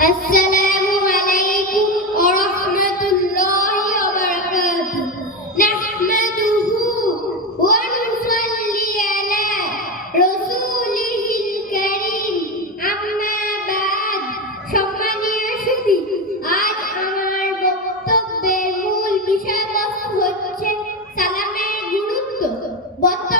السلام عليكم ورحمة الله وبركاته نحمده ونصلي على رسوله الكريم أما بعد সম্মানীয় সুধী আজ আমার বক্তব্যের মূল বিষয়বস্তু হচ্ছে সালামের গুরুত্ব বর্তমান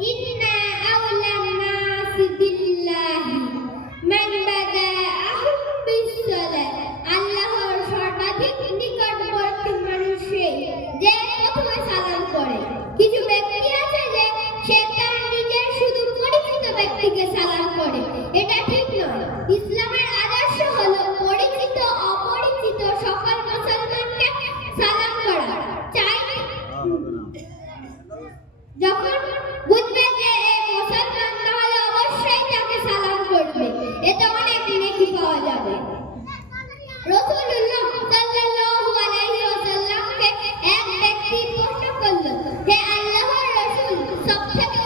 ইন্না আউলান নাসি বিল্লাহি বাদাআহুম বিসসালাত আল্লাহর সর্বাধিক নিকটবর্তী মানুষ যে প্রথমে সালাম করে। কিছু ব্যক্তি আছে যে সে তার নিজের শুধু পরিচিত ব্যক্তিকে সালাম করে। এটা ঠিক নয়। ইসলামের আদর্শ হলো পরিচিত অপরিচিত সকল মুসলমানকে সালাম করা। চাই যখন 走开